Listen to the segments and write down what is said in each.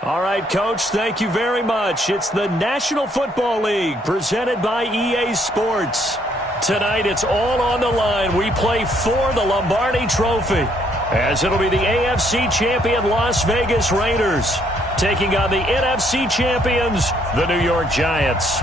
All right, Coach, thank you very much. It's the National Football League presented by EA Sports. Tonight, it's all on the line. We play for the Lombardi Trophy, as it'll be the AFC champion Las Vegas Raiders taking on the NFC champions, the New York Giants.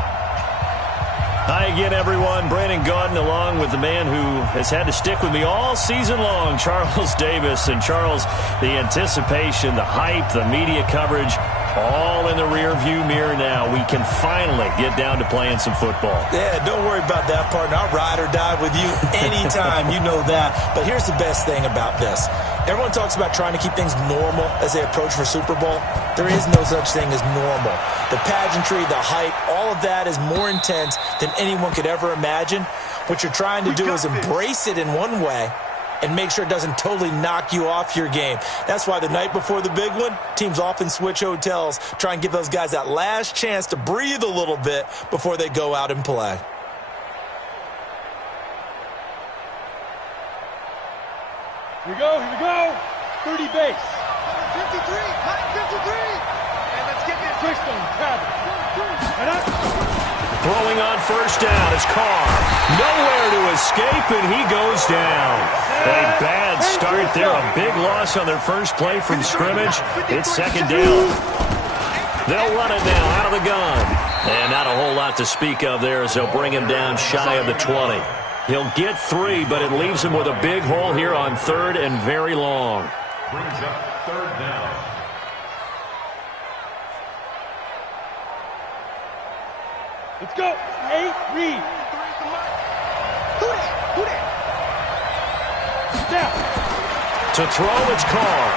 Hi again, everyone. Brandon Gaudin along with the man who has had to stick with me all season long, Charles Davis. And Charles, the anticipation, the hype, the media coverage, all in the rearview mirror now. We can finally get down to playing some football. Yeah, don't worry about that, partner. I'll ride or die with you anytime. You know that. But here's the best thing about this. Everyone talks about trying to keep things normal as they approach for Super Bowl. There is no such thing as normal. The pageantry, the hype, all of that is more intense than anyone could ever imagine. What you're trying to do is embrace it in one way and make sure it doesn't totally knock you off your game. That's why the night before the big one, teams often switch hotels, try and give those guys that last chance to breathe a little bit before they go out and play. Here we go. 30 base. 53, 53. And let's get this. Twistone, Travis. And up. Throwing on first down is Carr. Nowhere to escape, and he goes down. A bad start there. A big loss on their first play from scrimmage. It's second down. They'll run it now out of the gun. And not a whole lot to speak of there as they'll bring him down shy of the 20. He'll get 3, but it leaves him with a big hole here on third and very long. Brings up third down. Let's go. 8, read. To throw, it's Carr.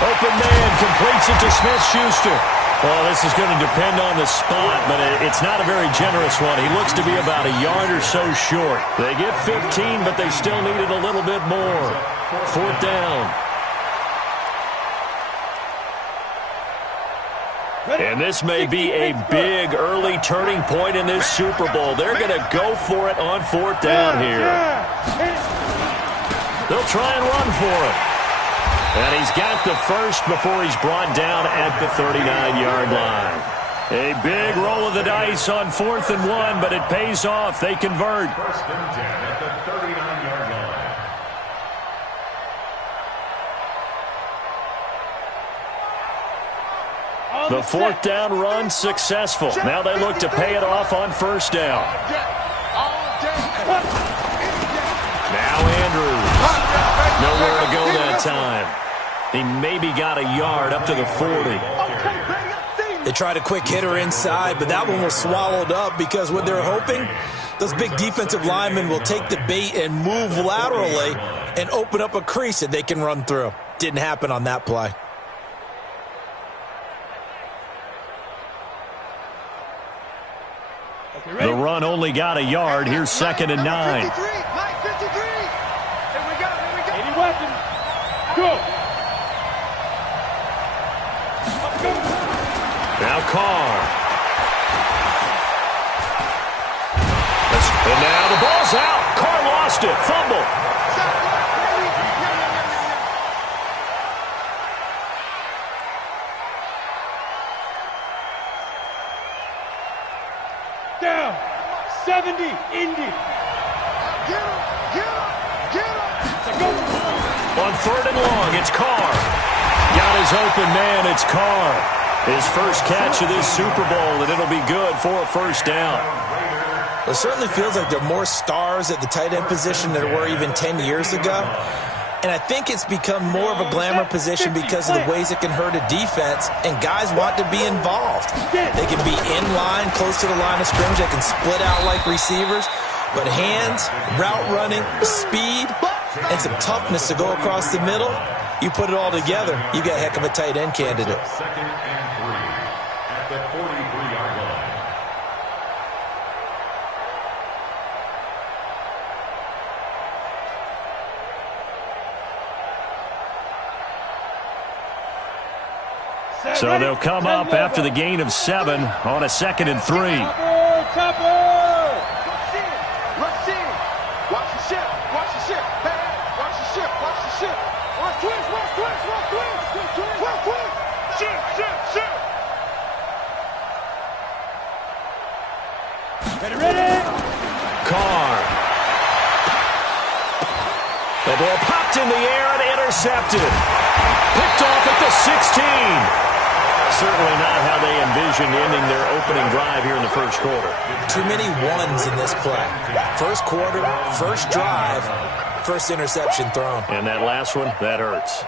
Open man completes it to Smith-Schuster. Well, this is going to depend on the spot, but it's not a very generous one. He looks to be about a yard or so short. They get 15, but they still needed a little bit more. Fourth down. And this may be a big early turning point in this Super Bowl. They're going to go for it on fourth down here. They'll try and run for it. And he's got the first before he's brought down at the 39-yard line. A big roll of the dice on 4th and 1, but it pays off. They convert. First and 10 at the 39-yard line. The fourth down run successful. Now they look to pay it off on first down. Now Andrews. Nowhere to go that time. He maybe got a yard up to the 40. They tried a quick hitter inside, but that one was swallowed up because what they're hoping, those big defensive linemen will take the bait and move laterally and open up a crease that they can run through. Didn't happen on that play. The run only got a yard. Here's 2nd and 9. 53. Here we go. 80 weapons. Go. Now Carr. And now the ball's out. Carr lost it. Fumble. Down. 70. Indy. Get him. On 3rd and long, it's Carr. Got his open man. It's Carr. His first catch of this Super Bowl, and it'll be good for a first down. It certainly feels like there are more stars at the tight end position than there were even 10 years ago. And I think it's become more of a glamour position because of the ways it can hurt a defense, and guys want to be involved. They can be in line, close to the line of scrimmage. They can split out like receivers. But hands, route running, speed, and some toughness to go across the middle, you put it all together, you got a heck of a tight end candidate. 2nd and 3 at the 43-yard line. So they'll come up after the gain of 7 on a 2nd and 3. Topper. Watch the ship. intercepted. Picked off at the 16. Certainly not how they envisioned ending their opening drive here in the first quarter. Too many ones in this play. First quarter, first drive, first interception thrown. And that last one, that hurts.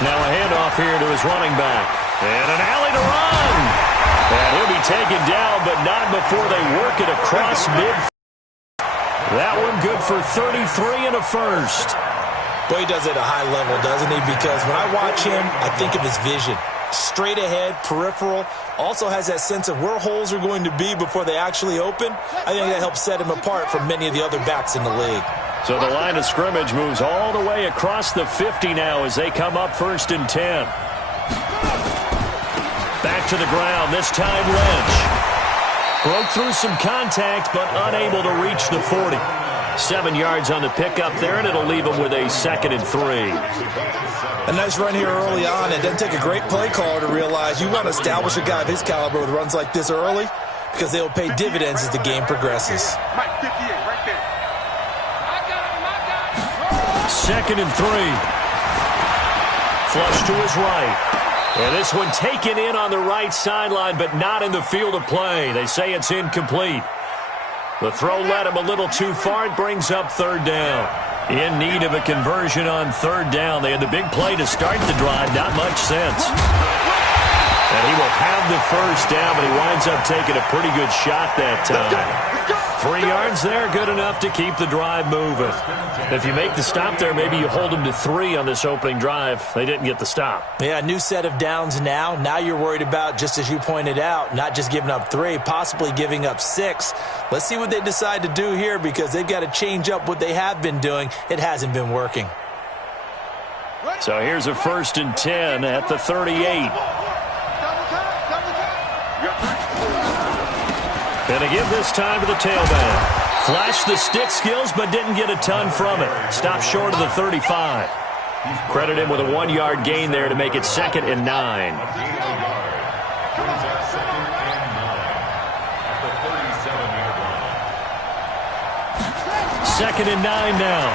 Now a handoff here to his running back. And an alley to run. And he'll be taken down, but not before they work it across mid. That one good for 33 and a first. Boy, he does it at a high level, doesn't he? Because when I watch him, I think of his vision. Straight ahead, peripheral. Also has that sense of where holes are going to be before they actually open. I think that helps set him apart from many of the other backs in the league. So the line of scrimmage moves all the way across the 50 now as they come up 1st and 10. Back to the ground, this time Lynch. Broke through some contact, but unable to reach the 40. 7 yards on the pickup there, and it'll leave them with a 2nd and 3. A nice run here early on. It doesn't take a great play caller to realize you want to establish a guy of his caliber with runs like this early because they'll pay dividends as the game progresses. Mike, 58, right there. 2nd and 3. Flush to his right. And this one taken in on the right sideline, but not in the field of play. They say it's incomplete. The throw led him a little too far. It brings up 3rd down. In need of a conversion on 3rd down. They had the big play to start the drive. Not much sense. And he will have the 1st down, but he winds up taking a pretty good shot that time. 3 yards there, good enough to keep the drive moving. If you make the stop there, maybe you hold them to 3 on this opening drive. They didn't get the stop. Yeah, new set of downs now. Now you're worried about, just as you pointed out, not just giving up 3, possibly giving up 6. Let's see what they decide to do here because they've got to change up what they have been doing. It hasn't been working. So here's a 1st and 10 at the 38. And again this time to the tailback. Flashed the stick skills, but didn't get a ton from it. Stopped short of the 35. Credit him with a 1-yard gain there to make it 2nd and 9. 2nd and 9 now.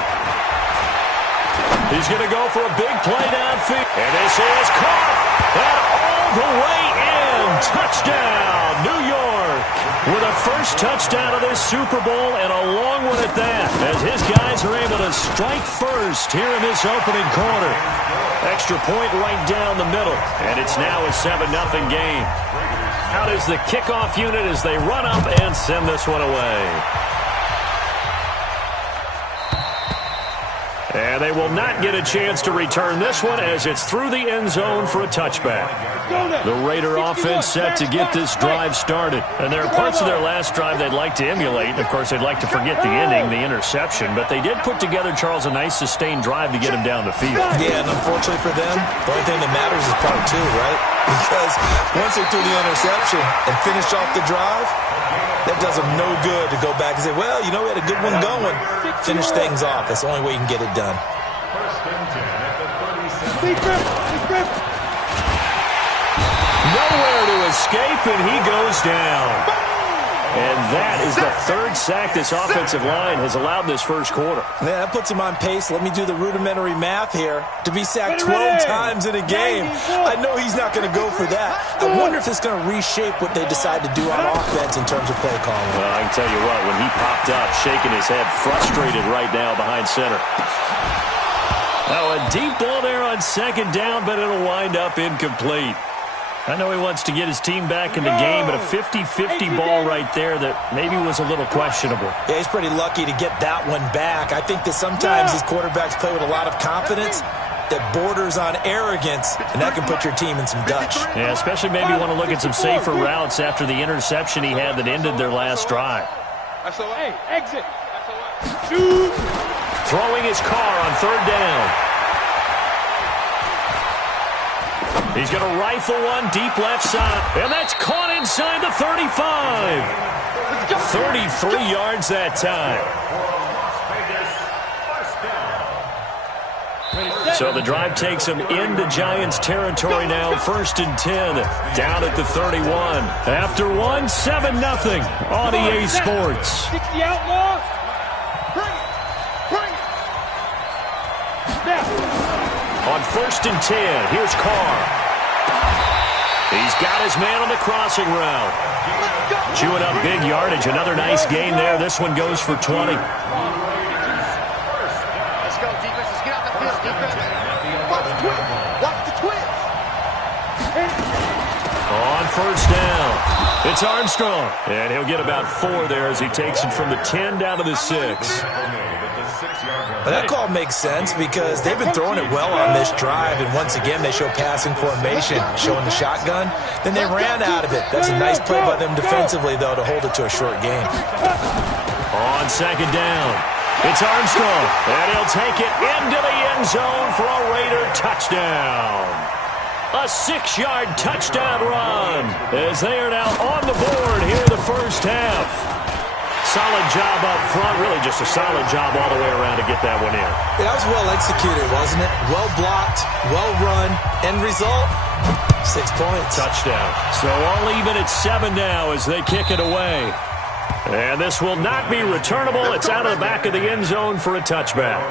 He's going to go for a big play downfield. And this is caught. And all the way in. Touchdown, New York. With a first touchdown of this Super Bowl and a long one at that. As his guys are able to strike first here in this opening quarter. Extra point right down the middle. And it's now a 7-0 game. Out is the kickoff unit as they run up and send this one away. And they will not get a chance to return this one as it's through the end zone for a touchback. The Raider offense set to get this drive started. And there are parts of their last drive they'd like to emulate. Of course, they'd like to forget the ending, the interception. But they did put together, Charles, a nice sustained drive to get him down the field. Yeah, and unfortunately for them, the only thing that matters is part 2, right? Because once they threw the interception and finished off the drive, that does them no good to go back and say, well, you know, we had a good one going. Finish things off. That's the only way you can get it done. Nowhere to escape, and he goes down. And that is the 3rd sack this offensive line has allowed this first quarter. Yeah, that puts him on pace. Let me do the rudimentary math here. To be sacked 12 times in a game, I know he's not going to go for that. I wonder if it's going to reshape what they decide to do on offense in terms of play calling. Well, I can tell you what, when he popped up, shaking his head, frustrated right now behind center. Now a deep ball there on 2nd down, but it'll wind up incomplete. I know he wants to get his team back in the game, but a 50-50 ball right there that maybe was a little questionable. Yeah, he's pretty lucky to get that one back. I think that sometimes these quarterbacks play with a lot of confidence that borders on arrogance, and that can put your team in some Dutch. Yeah, especially maybe want to look at some safer routes after the interception he had that ended their last drive. Hey, exit. Throwing his car on 3rd down. He's going to rifle one deep left side. And that's caught inside the 35. 33 yards that time. So the drive takes him into Giants territory now. 1st and 10, down at the 31. After one, 7-0 on EA Sports. 60 Outlaw. Bring it. Bring it. Now. On 1st and 10, here's Carr. He's got his man on the crossing route. Chewing up big yardage. Another nice gain there. This one goes for 20. Let's go, defense. Let's get out the field, defense. Watch the twist. Watch the twist. On 1st down, it's Armstrong. And he'll get about 4 there as he takes it from the 10 down to the 6. But that call makes sense because they've been throwing it well on this drive, and once again they show passing formation, showing the shotgun. Then they ran out of it. That's a nice play by them defensively, though, to hold it to a short game. On 2nd down, it's Armstrong, and he'll take it into the end zone for a Raider touchdown. A 6-yard touchdown run as they are now on the board here in the first half. Solid job up front, really just a solid job all the way around to get that one in. Yeah, that was well executed, wasn't it? Well blocked, well run. End result, 6 points. Touchdown. So all even at 7 now as they kick it away. And this will not be returnable. It's out of the back of the end zone for a touchback.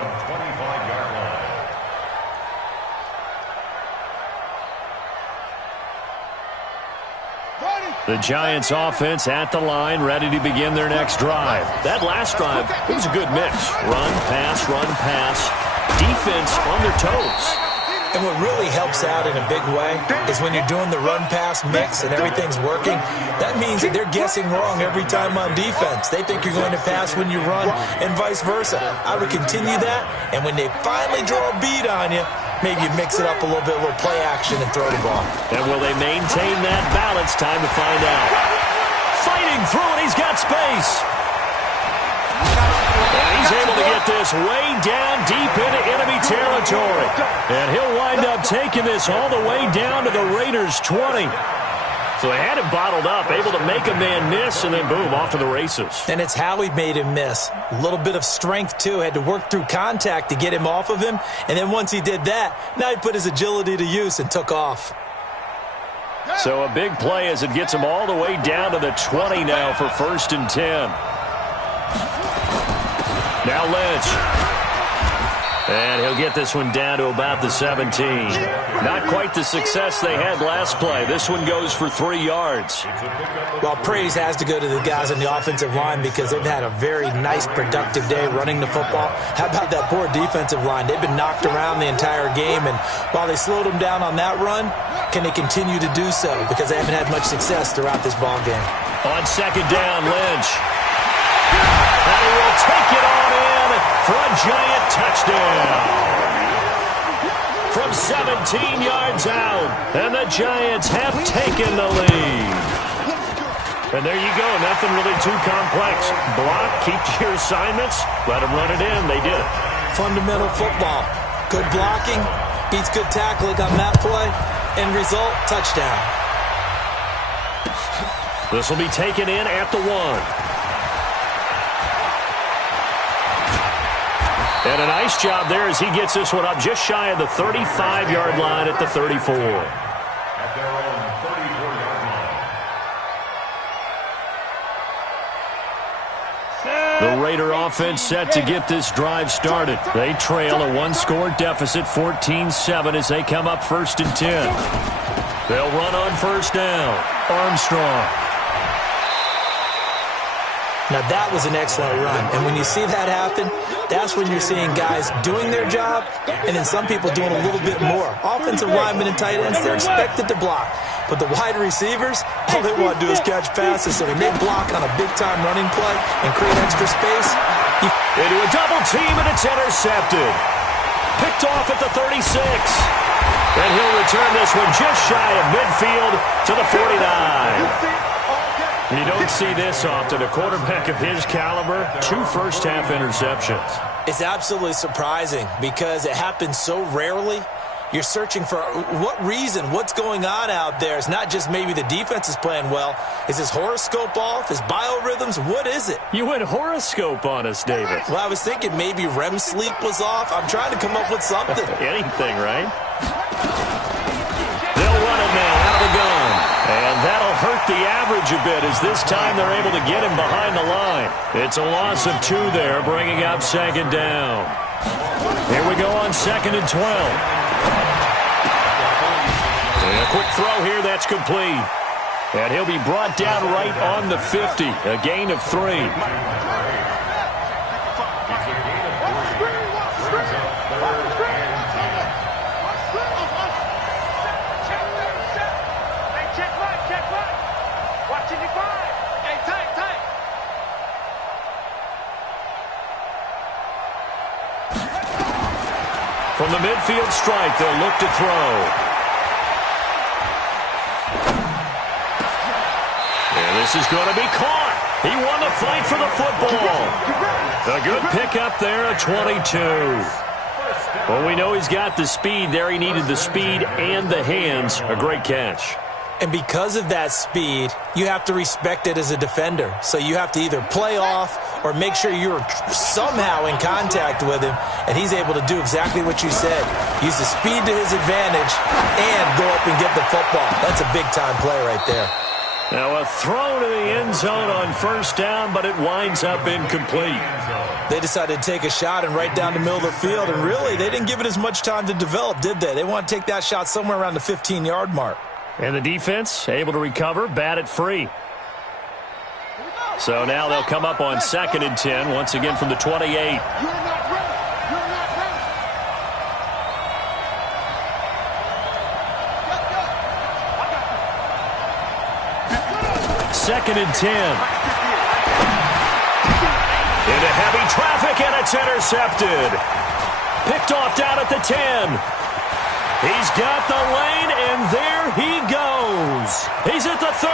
The Giants offense at the line, ready to begin their next drive. That last drive, it was a good mix. Run, pass, defense on their toes. And what really helps out in a big way is when you're doing the run-pass mix and everything's working, that means that they're guessing wrong every time on defense. They think you're going to pass when you run and vice versa. I would continue that, and when they finally draw a bead on you, maybe you mix it up a little bit, a little play action, and throw the ball. And will they maintain that balance? Time to find out. Fighting through it, he's got space. And he's able to get this way down deep into enemy territory. And he'll wind up taking this all the way down to the Raiders' 20. So they had him bottled up, able to make a man miss, and then boom, off to the races. And it's how he made him miss. A little bit of strength, too. Had to work through contact to get him off of him. And then once he did that, now he put his agility to use and took off. So a big play as it gets him all the way down to the 20 now for 1st and 10. Now Lynch. And he'll get this one down to about the 17. Not quite the success they had last play. This one goes for 3 yards. Well, praise has to go to the guys on the offensive line because they've had a very nice, productive day running the football. How about that poor defensive line? They've been knocked around the entire game, and while they slowed them down on that run, can they continue to do so? Because they haven't had much success throughout this ball game. On 2nd down, Lynch. And he will take it on in for a Giant touchdown. From 17 yards out, and the Giants have taken the lead. And there you go, nothing really too complex. Block, keep to your assignments, let them run it in. They did it. Fundamental football. Good blocking, beats good tackling on that play. End result, touchdown. This will be taken in at the 1. And a nice job there as he gets this one up just shy of the 35-yard line at the 34. At their own 34-yard line. The Raider offense set to get this drive started. They trail a 1-score deficit, 14-7, as they come up 1st and 10. They'll run on 1st down. Armstrong. Now, that was an excellent run. And when you see that happen, that's when you're seeing guys doing their job and then some people doing a little bit more. Offensive linemen and tight ends, they're expected to block. But the wide receivers, all they want to do is catch passes. So when they block on a big-time running play and create extra space. Into a double team, and it's intercepted. Picked off at the 36. And he'll return this one just shy of midfield to the 49. You don't see this often. A quarterback of his caliber, 2 first-half interceptions. It's absolutely surprising because it happens so rarely. You're searching for what reason, what's going on out there. It's not just maybe the defense is playing well. Is his horoscope off? His biorhythms? What is it? You went horoscope on us, David. Well, I was thinking maybe REM sleep was off. I'm trying to come up with something. Anything, right? They'll run it now out of the gun. And that'll hurt the average a bit as this time they're able to get him behind the line. It's a loss of 2 there, bringing up second down. Here we go on 2nd and 12. And a quick throw here, that's complete. And he'll be brought down right on the 50, a gain of 3. From the midfield strike, they'll look to throw. And this is going to be caught. He won the fight for the football. A good pickup there, a 22. Well, we know he's got the speed there. He needed the speed and the hands. A great catch. And because of that speed, you have to respect it as a defender. So you have to either play off or make sure you're somehow in contact with him, and he's able to do exactly what you said. Use the speed to his advantage and go up and get the football. That's a big-time play right there. Now a throw to the end zone on first down, but it winds up incomplete. They decided to take a shot and right down the middle of the field, and really, they didn't give it as much time to develop, did they? They want to take that shot somewhere around the 15-yard mark. And the defense able to recover, bat it free. So now they'll come up on 2nd and 10, once again from the 28. You're not ready. You're not ready. 2nd and 10. Into heavy traffic, and it's intercepted. Picked off down at the 10. He's got the lane, and there he goes. He's at the 30,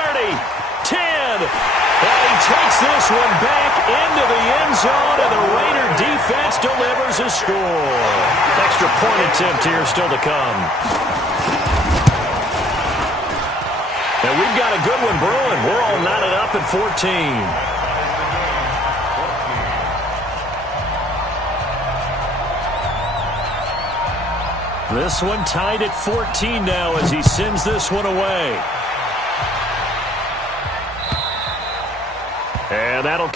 10, and he takes this one back into the end zone, and the Raider defense delivers a score. Extra point attempt here still to come. And we've got a good one brewing. We're all knotted up at 14. This one tied at 14 now as he sends this one away. And that'll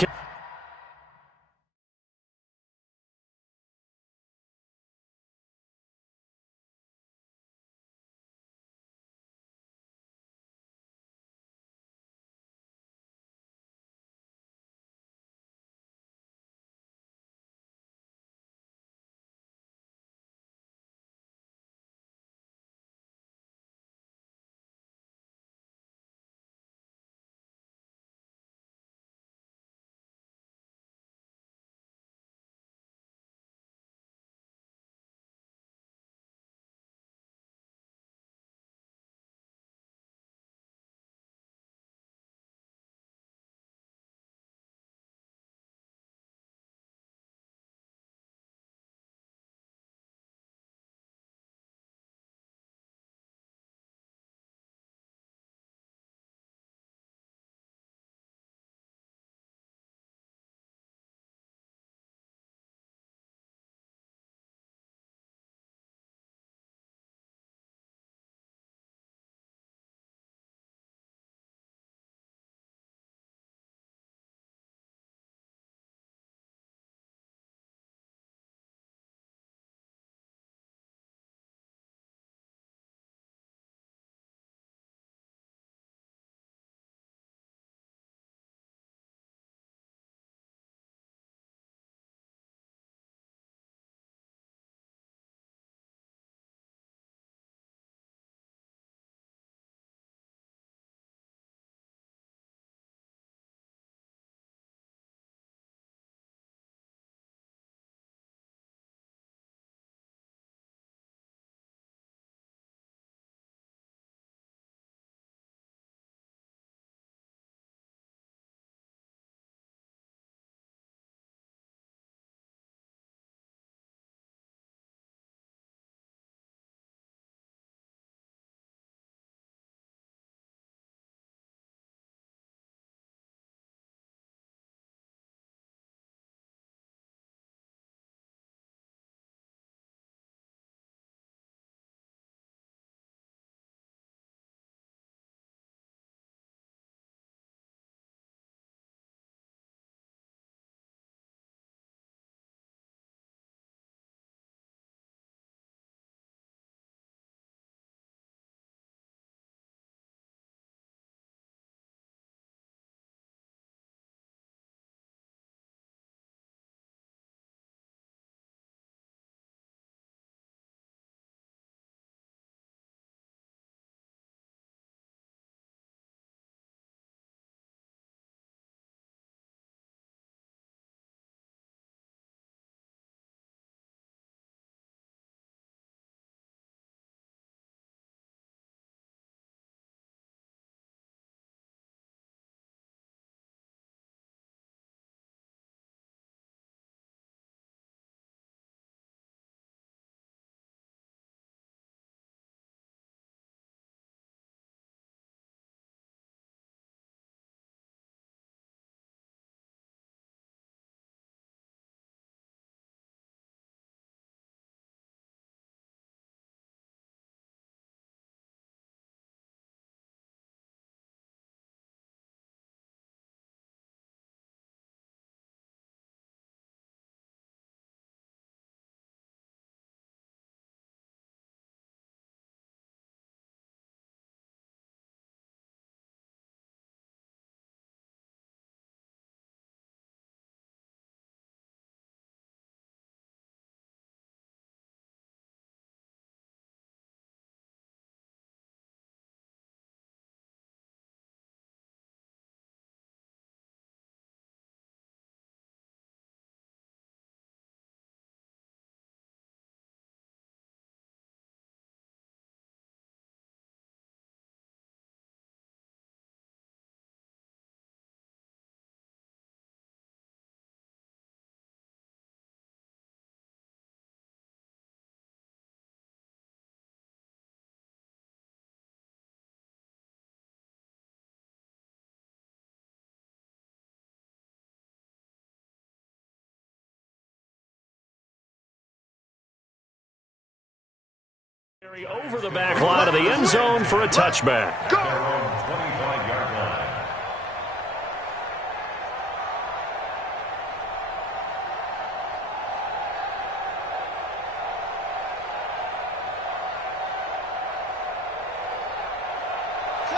Over the back line of the end zone for a touchback. Their own 25-yard line.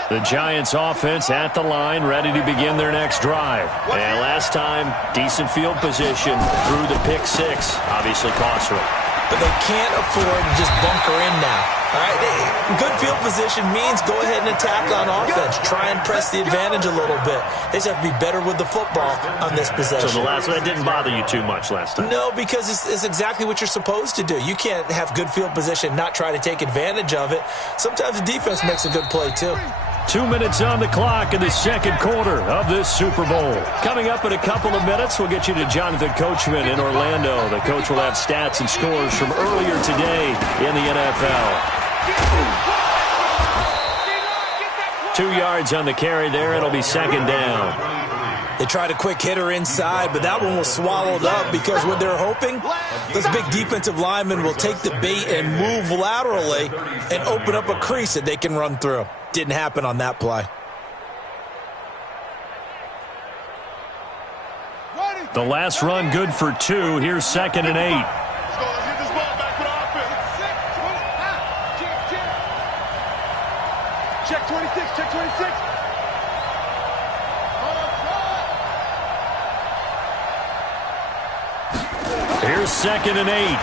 The Giants offense at the line, ready to begin their next drive. And last time, decent field position through the pick six. Obviously cost them. But they can't afford to just bunker in now. All right, good field position means go ahead and attack on offense. Try and press the advantage a little bit. They just have to be better with the football on this possession. So the last one didn't bother you too much last time? No, because it's exactly what you're supposed to do. You can't have good field position, not try to take advantage of it. Sometimes the defense makes a good play, too. 2 minutes on the clock in the second quarter of this Super Bowl. Coming up in a couple of minutes, we'll get you to Jonathan Coachman in Orlando. The coach will have stats and scores from earlier today in the NFL. 2 yards on the carry there. It'll be second down. They tried a quick hitter inside, but that one was swallowed up because what they're hoping, those big defensive linemen will take the bait and move laterally and open up a crease that they can run through. Didn't happen on that play. The last run good for 2. Here's 2nd and 8. Let's get this ball back for the offense. Check 26, check 26. Here's 2nd and 8.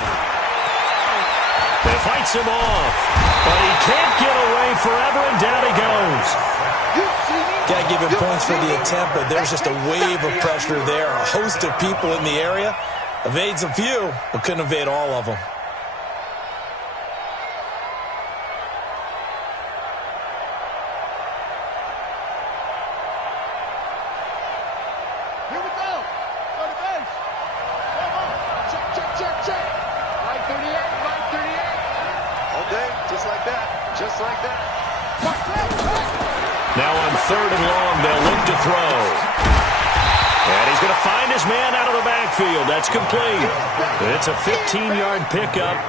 They fights him off, but he can't get away forever, and down he goes. Got to give him points for the attempt, but there's just a wave of pressure there. A host of people in the area. Evades a few, but couldn't evade all of them. Here we go. Go to base. Come on. Check, check, check, check. Right 38, right 38. All day, just like that. Just like that. Now on 3rd and long, they'll look to throw. And he's going to find his man out of the backfield. That's complete. It's a 15-yard pickup,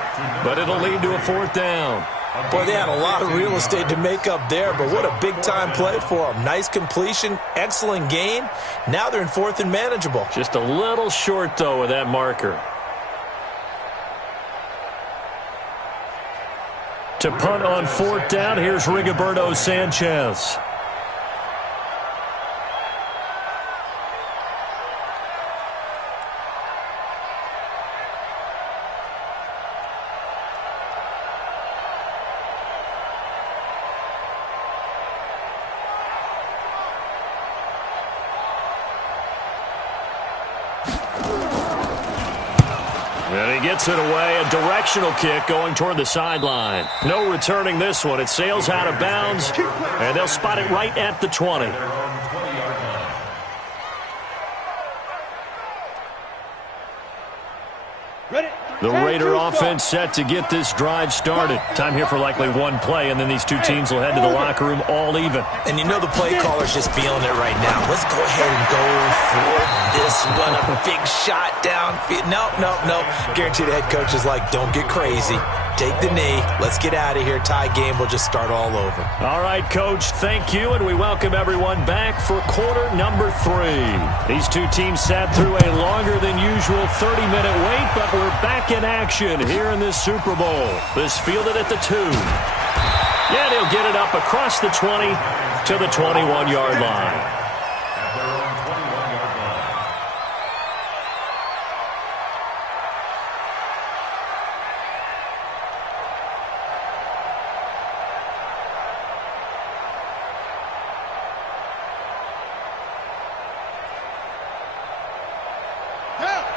but it'll lead to a 4th down. Boy, they had a lot of real estate to make up there, but what a big-time play for them. Nice completion, excellent gain. Now they're in 4th and manageable. Just a little short, though, with that marker. To punt on 4th down, here's Rigoberto Sanchez. And he gets it away, a directional kick going toward the sideline. No returning this one. It sails out of bounds, and they'll spot it right at the 20. Ready? The Raider offense set to get this drive started. Time here for likely one play, and then these two teams will head to the locker room all even. And you know the play caller's just feeling it right now. Let's go ahead and go for this one. A big shot downfield. No. Guarantee the head coach is like, don't get crazy. Take the knee. Let's get out of here. Tie game will just start all over. All right, Coach, thank you, and we welcome everyone back for quarter number 3. These two teams sat through a longer than usual 30-minute wait, but we're back in action here in this Super Bowl. This fielded at the 2. Yeah, they'll get it up across the 20 to the 21-yard line.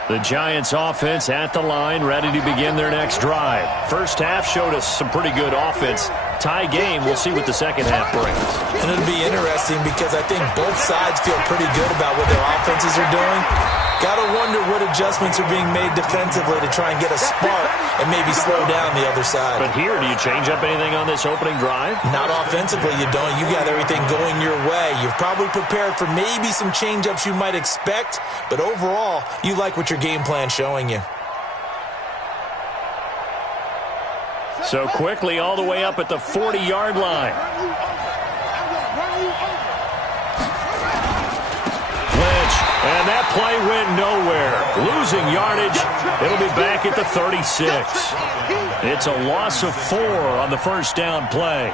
The Giants offense at the line, ready to begin their next drive. First half showed us some pretty good offense. Tie game, we'll see what the second half brings. And it'll be interesting because I think both sides feel pretty good about what their offenses are doing. Got to wonder what adjustments are being made defensively to try and get a spark and maybe slow down the other side. But here, do you change up anything on this opening drive? Not offensively, you don't. You got everything going your way. You've probably prepared for maybe some change-ups you might expect, but overall, you like what your game plan's showing you. So quickly all the way up at the 40-yard line. Lynch, and that play went nowhere. Losing yardage. It'll be back at the 36. It's a loss of 4 on the first down play.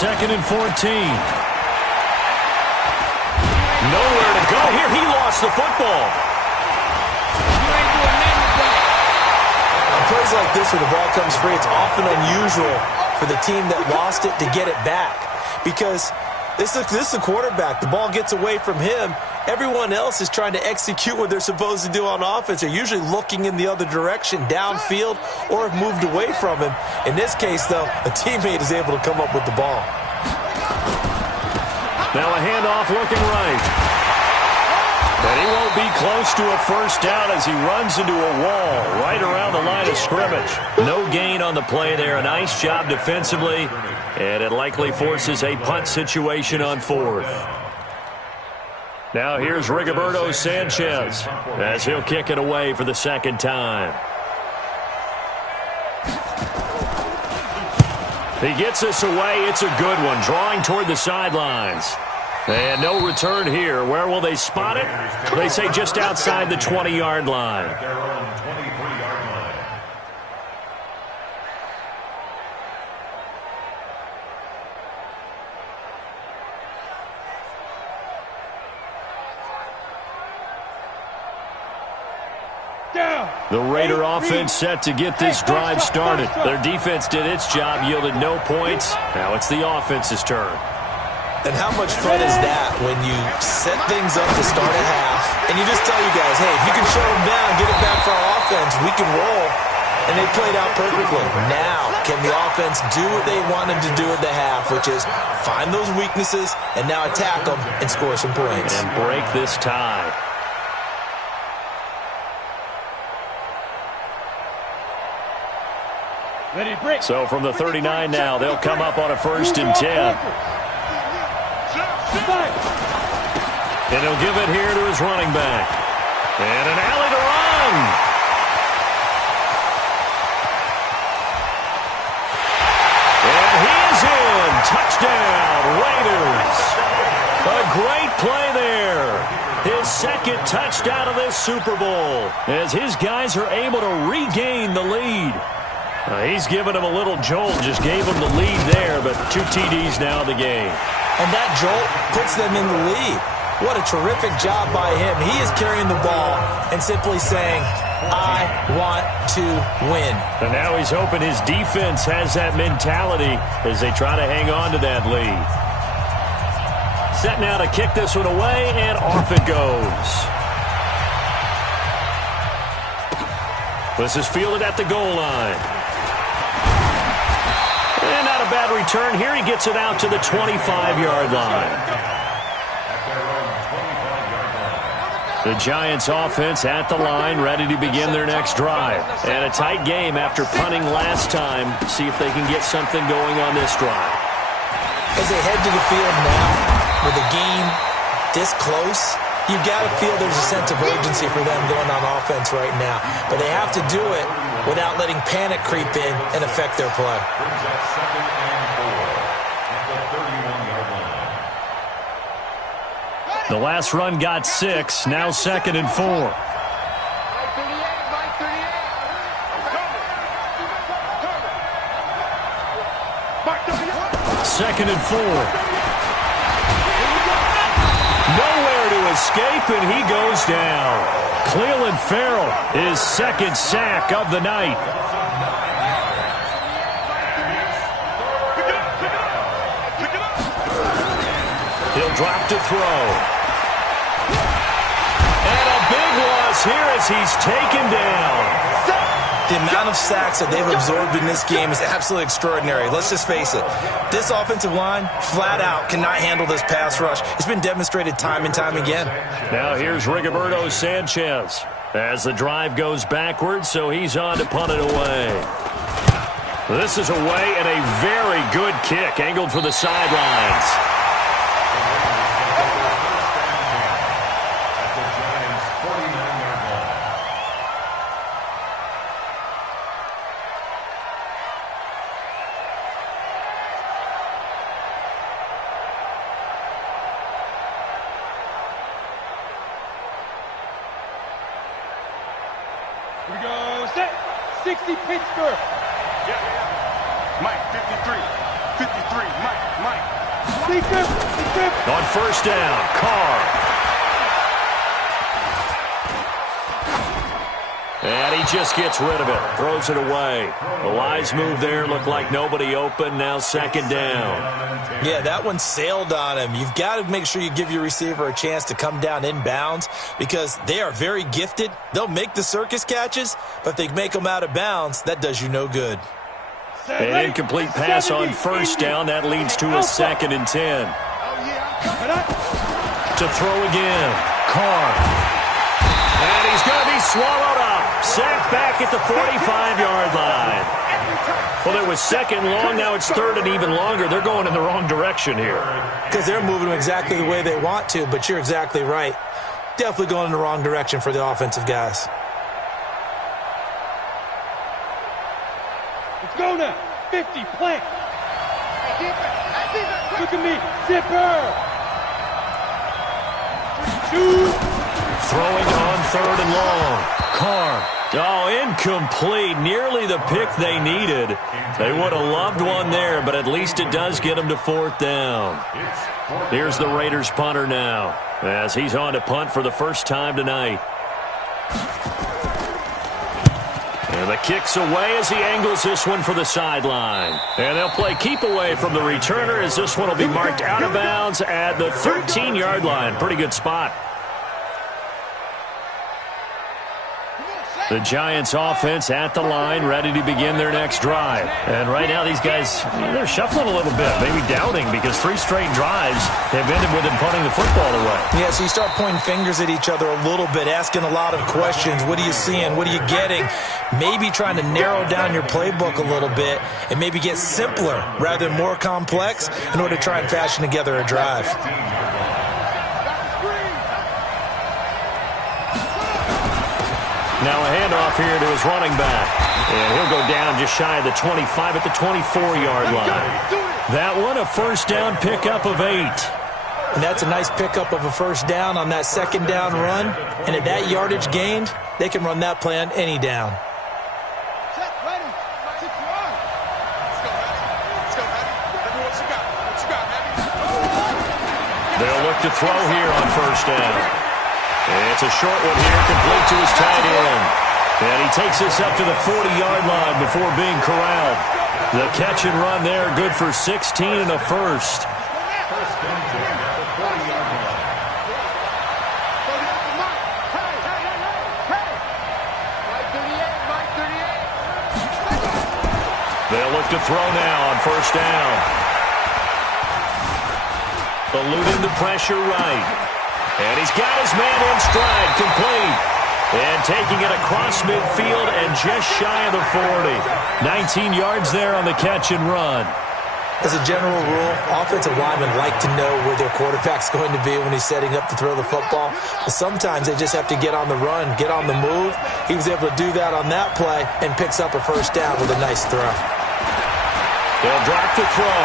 Second and 14. Nowhere to go here. He lost the football. On plays like this where the ball comes free, it's often unusual for the team that lost it to get it back. Because this is the quarterback. The ball gets away from him. Everyone else is trying to execute what they're supposed to do on offense. They're usually looking in the other direction, downfield, or have moved away from him. In this case, though, a teammate is able to come up with the ball. Now a handoff looking right. And he won't be close to a first down as he runs into a wall right around the line of scrimmage. No gain on the play there. A nice job defensively. And it likely forces a punt situation on 4th. Now here's Rigoberto Sanchez as he'll kick it away for the second time. He gets this away. It's a good one. Drawing toward the sidelines. And no return here. Where will they spot it? They say just outside the 20-yard line. The Raider offense set to get this drive started. Their defense did its job, yielded no points. Now it's the offense's turn. And how much fun is that when you set things up to start a half, and you just tell you guys, hey, if you can shut them down, get it back for our offense, we can roll. And they played out perfectly. Now, can the offense do what they wanted to do at the half, which is find those weaknesses and now attack them and score some points. And break this tie. So from the 39 now, they'll come up on a 1st and 10. And he'll give it here to his running back. And an alley to run. And he is in. Touchdown, Raiders. A great play there. His second touchdown of this Super Bowl as his guys are able to regain the lead. He's given him a little jolt, just gave him the lead there, but 2 TDs now in the game. And that jolt puts them in the lead. What a terrific job by him. He is carrying the ball and simply saying, I want to win. And now he's hoping his defense has that mentality as they try to hang on to that lead. Set now to kick this one away, and off it goes. This is fielded at the goal line. And not a bad return here. He gets it out to the 25-yard line. The Giants offense at the line, ready to begin their next drive. And a tight game after punting last time. See if they can get something going on this drive. As they head to the field now, with the game this close, you've got to feel there's a sense of urgency for them going on offense right now. But they have to do it without letting panic creep in and affect their play. The last run got 6, now 2nd and 4. Second and 4. Nowhere to escape, and he goes down. Cleveland Farrell, his second sack of the night. He'll drop to throw. And a big loss here as he's taken down. The amount of sacks that they've absorbed in this game is absolutely extraordinary. Let's just face it. This offensive line, flat out, cannot handle this pass rush. It's been demonstrated time and time again. Now here's Rigoberto Sanchez. As the drive goes backwards, so he's on to punt it away. This is away and a very good kick, angled for the sidelines. Here we go, set. 60 Pittsburgh. Mike, 53. 53, Mike. On first down, Carr. And he just gets rid of it, throws it away. The wise move there, looked like nobody open, now second down. Yeah, that one sailed on him. You've got to make sure you give your receiver a chance to come down inbounds because they are very gifted. They'll make the circus catches, but if they make them out of bounds, that does you no good. An incomplete pass on first down. That leads to a 2nd and 10. To throw again. Carr. And he's going to be swallowed up. Sacked back at the 45-yard line. Well, it was 2nd long. Now it's 3rd and even longer. They're going in the wrong direction here. Because they're moving them exactly the way they want to, but you're exactly right. Definitely going in the wrong direction for the offensive guys. Let's go now. 50, plant. Look at me. Zipper. 2. Throwing on 3rd and long. Carr. Oh, incomplete. Nearly the pick they needed. They would have loved one there, but at least it does get them to 4th down. Here's the Raiders punter now, as he's on to punt for the first time tonight. And the kick's away as he angles this one for the sideline. And they'll play keep away from the returner as this one will be marked out of bounds at the 13-yard line. Pretty good spot. The Giants offense at the line, ready to begin their next drive. And right now these guys, they're shuffling a little bit, maybe doubting, because 3 straight drives have ended with them punting the football away. Yeah, so you start pointing fingers at each other a little bit, asking a lot of questions. What are you seeing? What are you getting? Maybe trying to narrow down your playbook a little bit and maybe get simpler rather than more complex in order to try and fashion together a drive. Now a handoff here to his running back. And he'll go down just shy of the 25 at the 24-yard line. That one, a first down pickup of 8. And that's a nice pickup of a first down on that second down run. And at that yardage gained, they can run that play on any down. They'll look to throw here on first down. It's a short one here, complete to his tight end. And he takes this up to the 40-yard line before being corralled. The catch and run there, good for 16 and a first. They'll look to throw now on first down. Eluding the pressure right. And he's got his man in stride, complete. And taking it across midfield and just shy of the 40. 19 yards there on the catch and run. As a general rule, offensive linemen like to know where their quarterback's going to be when he's setting up to throw the football. But sometimes they just have to get on the run, get on the move. He was able to do that on that play and picks up a first down with a nice throw. They'll drop to throw.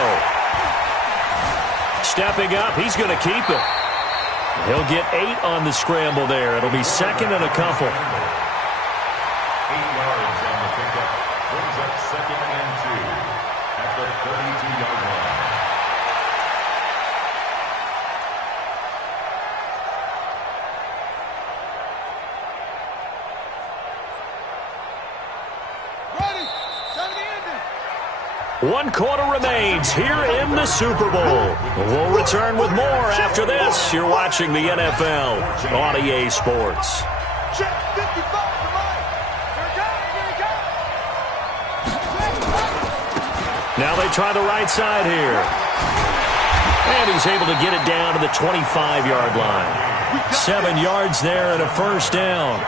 Stepping up, he's going to keep it. He'll get 8 on the scramble there. It'll be 2nd and a couple. 8 yards on the pickup. Brings up 2nd and 2 at the 32-yard line. One quarter remains here in the Super Bowl. We'll return with more after this. You're watching the NFL on EA Sports. Now they try the right side here. And he's able to get it down to the 25-yard line. 7 yards there and a first down.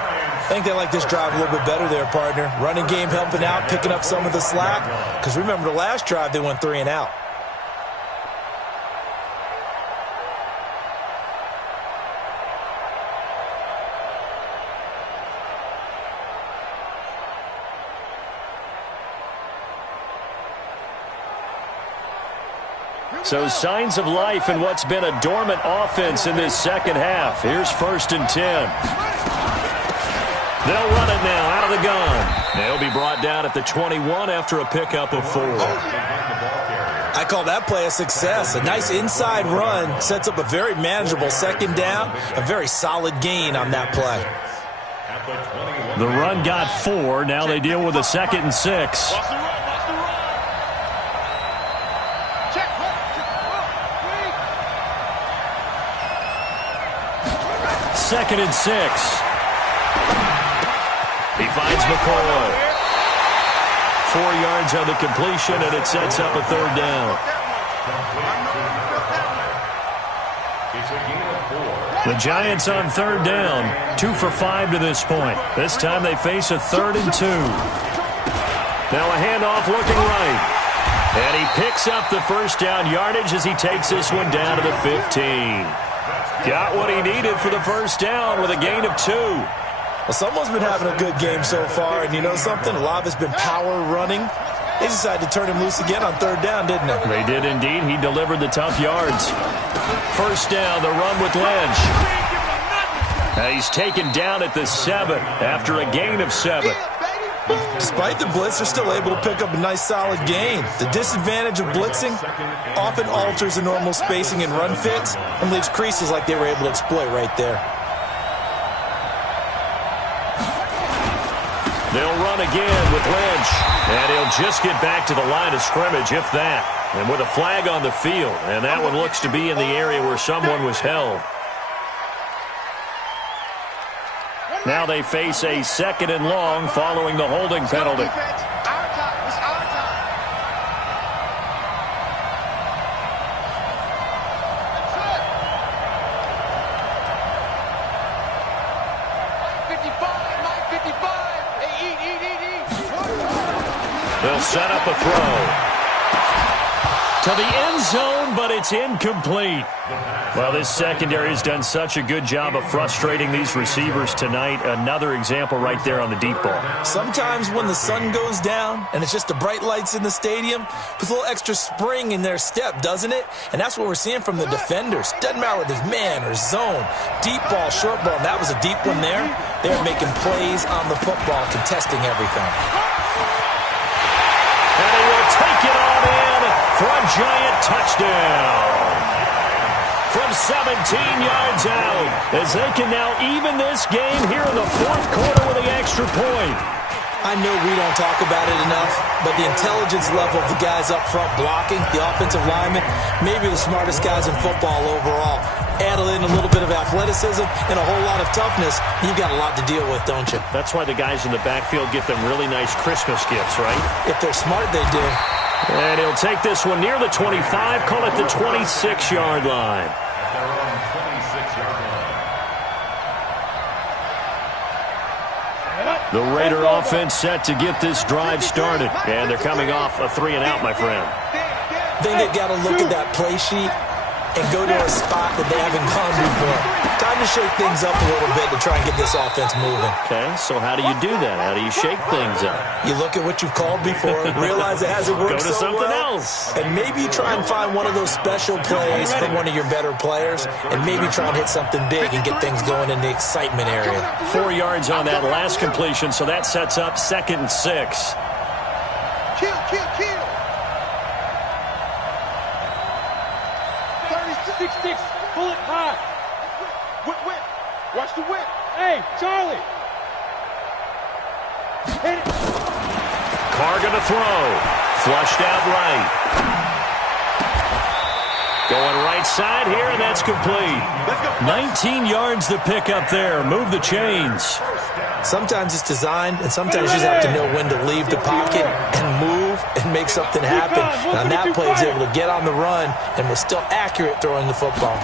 I think they like this drive a little bit better there, partner. Running game helping out, picking up some of the slack. Because remember, the last drive, they went 3 and out. So signs of life in what's been a dormant offense in this second half. Here's 1st and 10. They'll run it now out of the gun. They'll be brought down at the 21 after a pickup of 4. I call that play a success. A nice inside run sets up a very manageable second down. A very solid gain on that play. The run got 4. Now they deal with a 2nd and 6. Second and 6. He finds McCoy. 4 yards on the completion, and it sets up a 3rd down. The Giants on 3rd down, 2 for 5 to this point. This time they face a 3rd and 2. Now a handoff looking right. And he picks up the first down yardage as he takes this one down to the 15. Got what he needed for the first down with a gain of 2. Well, someone's been having a good game so far, and you know something? A lot of it's been power running. They decided to turn him loose again on 3rd down, didn't they? They did indeed. He delivered the tough yards. First down, the run with Lynch. He's taken down at the 7 after a gain of 7. Despite the blitz, they're still able to pick up a nice solid gain. The disadvantage of blitzing often alters the normal spacing and run fits and leaves creases like they were able to exploit right there. They'll run again with Lynch, and he'll just get back to the line of scrimmage, if that. And with a flag on the field, and that one looks to be in the area where someone was held. Now they face a 2nd and long following the holding penalty. They'll set up a throw to the end zone, but it's incomplete. Well, this secondary has done such a good job of frustrating these receivers tonight. Another example right there on the deep ball. Sometimes when the sun goes down and it's just the bright lights in the stadium, puts a little extra spring in their step, doesn't it? And that's what we're seeing from the defenders. Doesn't matter whether it's man or zone, deep ball, short ball. And that was a deep one there. They're making plays on the football, contesting everything. And he will take it on in for a giant touchdown. From 17 yards out, as they can now even this game here in the 4th quarter with the extra point. I know we don't talk about it enough, but the intelligence level of the guys up front blocking, the offensive linemen, maybe the smartest guys in football overall. Add in a little bit of athleticism and a whole lot of toughness, you've got a lot to deal with, don't you? That's why the guys in the backfield get them really nice Christmas gifts, right? If they're smart, they do. And he'll take this one near the 25, call it the 26-yard line. The Raider offense set to get this drive started. And they're coming off a 3 and out, my friend. I think they've got to look at that play sheet and go to a spot that they haven't gone before. Time to shake things up a little bit to try and get this offense moving. Okay, so how do you do that? How do you shake things up? You look at what you've called before, realize it hasn't worked so well. Go to something else. And maybe you try and find one of those special plays from one of your better players, and maybe try and hit something big and get things going in the excitement area. 4 yards on that last completion, so that sets up 2nd and 6. Kill. 6-6, pull it high. Whip. Watch the whip. Hey, Charlie. Hit it. Carr gonna throw. Flushed out right. Going right side here, and that's complete. 19 yards to pick up there. Move the chains. Sometimes it's designed, and sometimes you just have to know when to leave the pocket and move and make something happen. And on that play, he's able to get on the run and was still accurate throwing the football.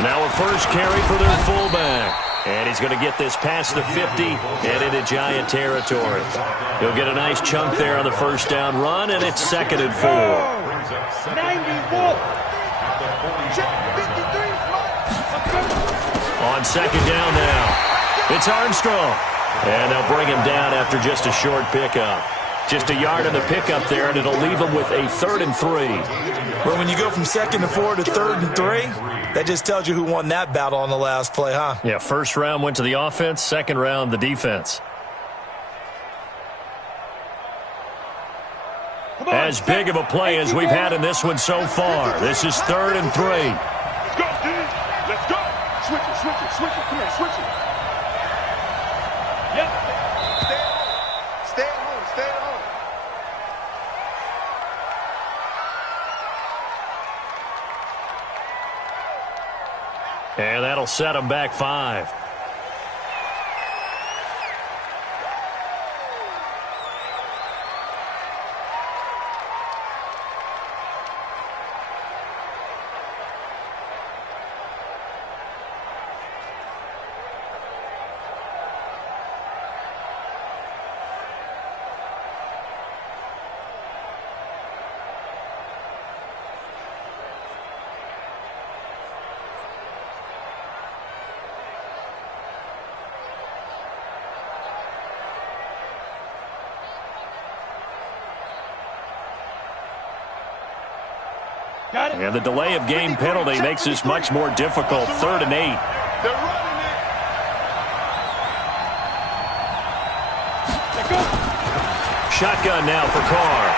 Now a first carry for their fullback. And he's going to get this past the 50 and into Giant territory. He'll get a nice chunk there on the first down run, and it's 2nd and 4. 91. On 2nd down now, it's Armstrong. And they'll bring him down after just a short pickup. Just a yard in the pickup there, and it'll leave him with a 3rd and 3. Well, when you go from 2nd and 4 to 3rd and 3, that just tells you who won that battle on the last play, huh? Yeah, first round went to the offense, second round the defense. As big of a play as we've had in this one so far. This is 3rd and 3. Let's go, dude. Let's go. Switch it, switch it, switch it. Come here, switch it. Yep. Stay at home, stay at home. And that'll set him back 5. Got it. And the delay of game penalty makes this much more difficult. 3rd and 8. They're running it. Let go. Shotgun now for Carr.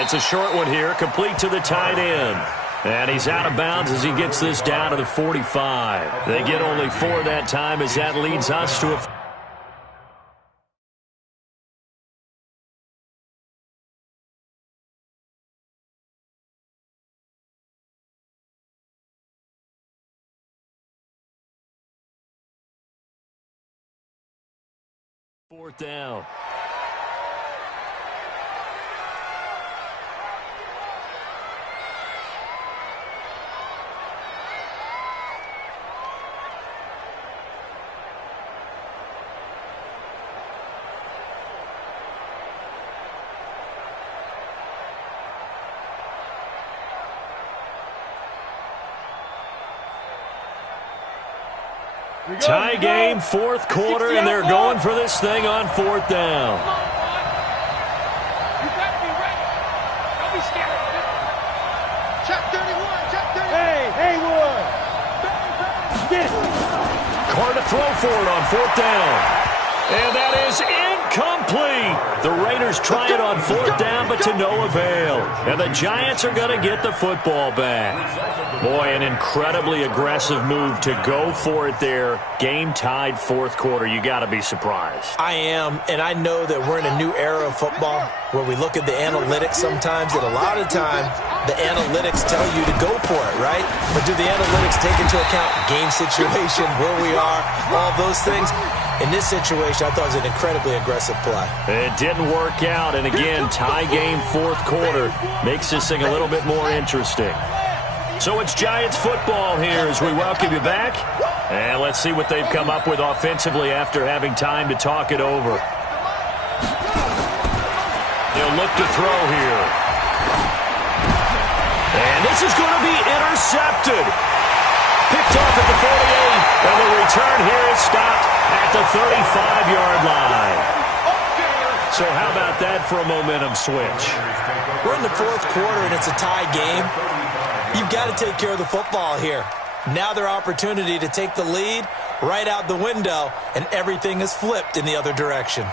It's a short one here, complete to the tight end. And he's out of bounds as he gets this down to the 45. They get only 4 that time as that leads us to a... Fourth down. Tie game, 4th quarter, and they're going for this thing on 4th down. You got to be ready. Don't be scared. Check 31, check 31. Hey, Haywood. Get it. Carr to throw for it on 4th down. And that is incomplete. The Raiders try it on 4th down, but to no avail. And the Giants are going to get the football back. Boy, an incredibly aggressive move to go for it there. Game tied 4th quarter. You got to be surprised. I am, and I know that we're in a new era of football where we look at the analytics sometimes, and a lot of time the analytics tell you to go for it, right? But do the analytics take into account game situation, where we are, all those things? In this situation, I thought it was an incredibly aggressive play. It didn't work out, and again, tie game 4th quarter makes this thing a little bit more interesting. So it's Giants football here as we welcome you back. And let's see what they've come up with offensively after having time to talk it over. They'll look to throw here. And this is going to be intercepted. Picked off at the 48, and the return here is stopped at the 35-yard line. So how about that for a momentum switch? We're in the 4th quarter, and it's a tie game. You've got to take care of the football here. Now their opportunity to take the lead right out the window, and everything is flipped in the other direction.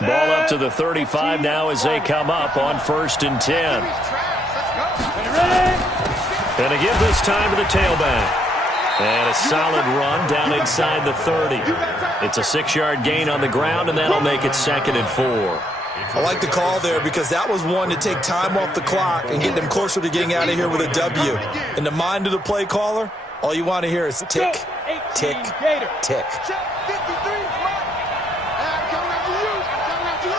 Ball up to the 35 now as they come up on 1st and 10. And to give this time to the tailback. And a solid run down inside the 30. It's a 6-yard gain on the ground, and that'll make it 2nd and 4. I like the call there because that was one to take time off the clock and get them closer to getting out of here with a W. In the mind of the play caller, all you want to hear is tick, tick, tick. Check 53, Mike. I'm coming after you. I'm coming after you.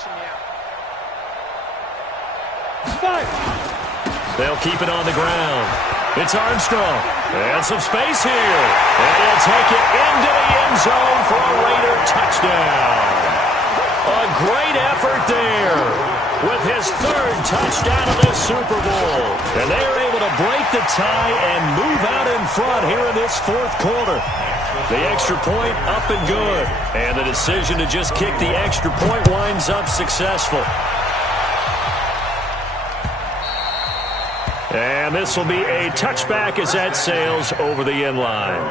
rushing me out. They'll keep it on the ground. It's Armstrong. And some space here. And he'll take it into the end zone for a Raider touchdown. A great effort there with his third touchdown of this Super Bowl. And they are able to break the tie and move out in front here in this fourth quarter. The extra point up and good. And the decision to just kick the extra point winds up successful. And this will be a touchback as that sails over the end line.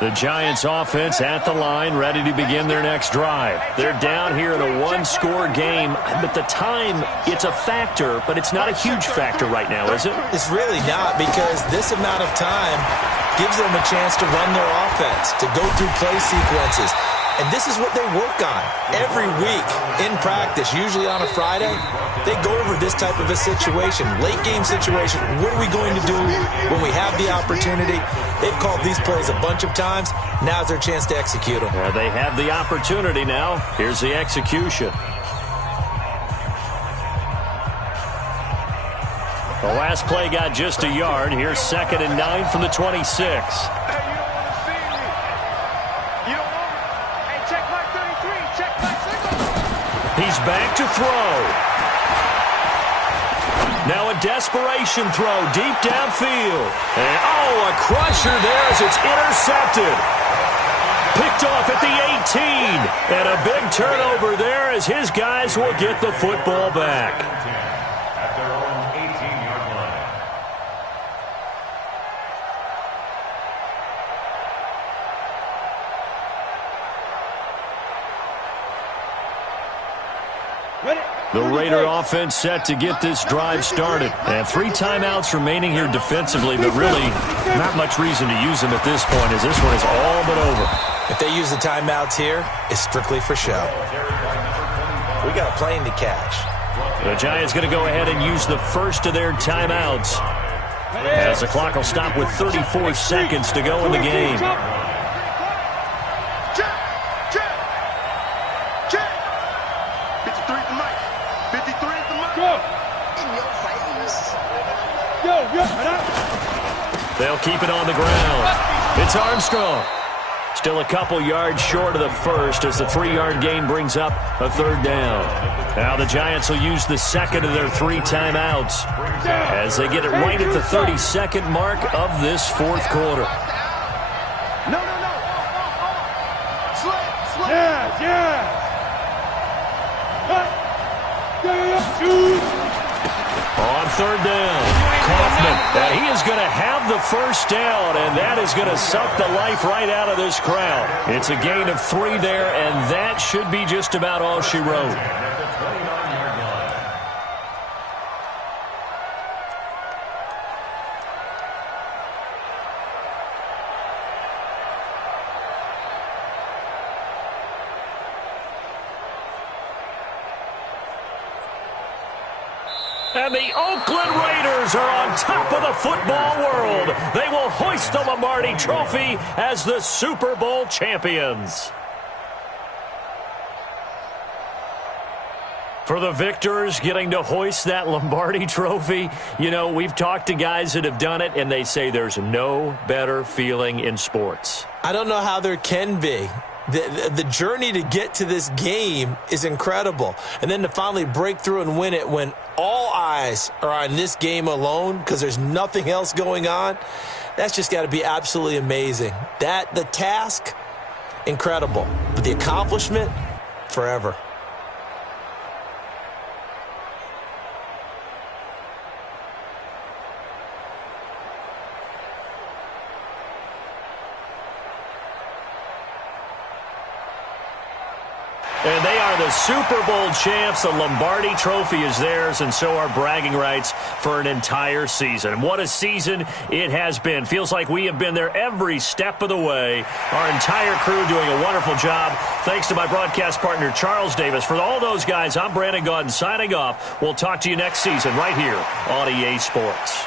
The Giants offense at the line, ready to begin their next drive. They're down here in a one-score game, but the time, it's a factor, but it's not a huge factor right now, is it? It's really not, because this amount of time gives them a chance to run their offense, to go through play sequences. And this is what they work on every week in practice, usually on a Friday. They go over this type of a situation, late game situation. What are we going to do when we have the opportunity? They've called these plays a bunch of times. Now's their chance to execute them. They have the opportunity now. Here's the execution. The last play got just a yard. Here's 2nd and 9 from the 26. He's back to throw. Now a desperation throw deep downfield. And, a crusher there as it's intercepted. Picked off at the 18. And a big turnover there as his guys will get the football back. At their own 18-yard line. The Raider offense set to get this drive started. And 3 timeouts remaining here defensively, but really not much reason to use them at this point as this one is all but over. If they use the timeouts here, it's strictly for show. We got a plane to catch. The Giants going to go ahead and use the first of their timeouts as the clock will stop with 34 seconds to go in the game. They'll keep it on the ground. It's Armstrong. Still a couple yards short of the first as the 3-yard gain brings up a 3rd down. Now the Giants will use the second of their 3 timeouts as they get it right at the 32nd mark of this fourth quarter. No. On 3rd down, Kaufman, and he is going to have the first down, and that is going to suck the life right out of this crowd. It's a gain of 3 there, and that should be just about all she wrote. And the Oakland Raiders are on top of the football world. They will hoist the Lombardi Trophy as the Super Bowl champions. For the victors getting to hoist that Lombardi Trophy, you know, we've talked to guys that have done it, and they say there's no better feeling in sports. I don't know how there can be. The journey to get to this game is incredible. And then to finally break through and win it when all eyes are on this game alone because there's nothing else going on, that's just got to be absolutely amazing. The task, incredible. But the accomplishment, forever. And they are the Super Bowl champs. The Lombardi Trophy is theirs, and so are bragging rights for an entire season. What a season it has been. Feels like we have been there every step of the way. Our entire crew doing a wonderful job. Thanks to my broadcast partner, Charles Davis. For all those guys, I'm Brandon Gaudin signing off. We'll talk to you next season right here on EA Sports.